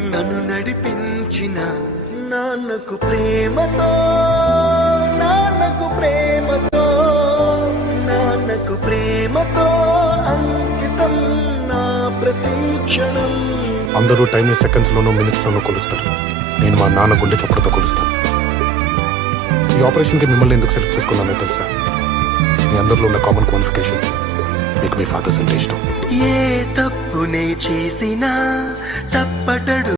నన్ను నడిపించిన నాన్నకు ప్రేమతో నాన్నకు ప్రేమతో నాన్నకు ప్రేమతో అంకితం నా ప్రతి క్షణం. అందరూ టైంని సెకండ్స్ లోనో మినిట్స్ లోనో కొలుస్తారు. నేను మా నాన్న గుండె చప్పుడుతో కొలుస్తాను. ఈ ఆపరేషన్కి మిమ్మల్ని ఎందుకు సెలెక్ట్ చేసుకున్నానో తెలుసా? మీ అందరిలో ఉన్న కామన్ క్వాలిఫికేషన్ మీకు మీ ఫాదర్స్ అంటే ఇష్టం. ఏ తప్పునే చేసినా తప్పటడు